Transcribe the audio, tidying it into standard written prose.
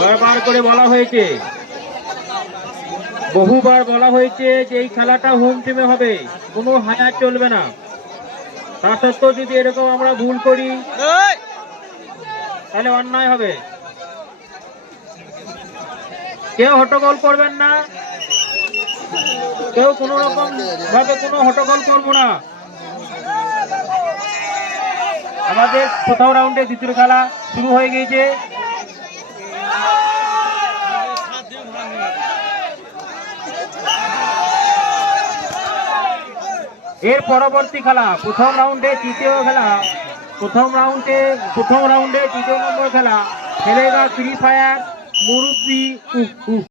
বারবার করে বলা হয়েছে, বহুবার বলা হয়েছে যে এই খেলাটা হোম টিমে হবে, কোনো হায়ার চলবে না। তা সত্ত্বেও যদি এরকম আমরা ভুল করি তাহলে অন্যায় হবে। কেউ হট্টগোল করবেন না, কেউ কোন রকম ভাবে কোনো হট্টগোল করবো না। আমাদের প্রথম রাউন্ডে দ্বিতীয় খেলা শুরু হয়ে গিয়েছে। এর পরবর্তী খেলা প্রথম রাউন্ডে তৃতীয় খেলা, প্রথম রাউন্ডে তৃতীয় নম্বর খেলা খেলেগা ফ্রি ফায়ার মুরব্বি।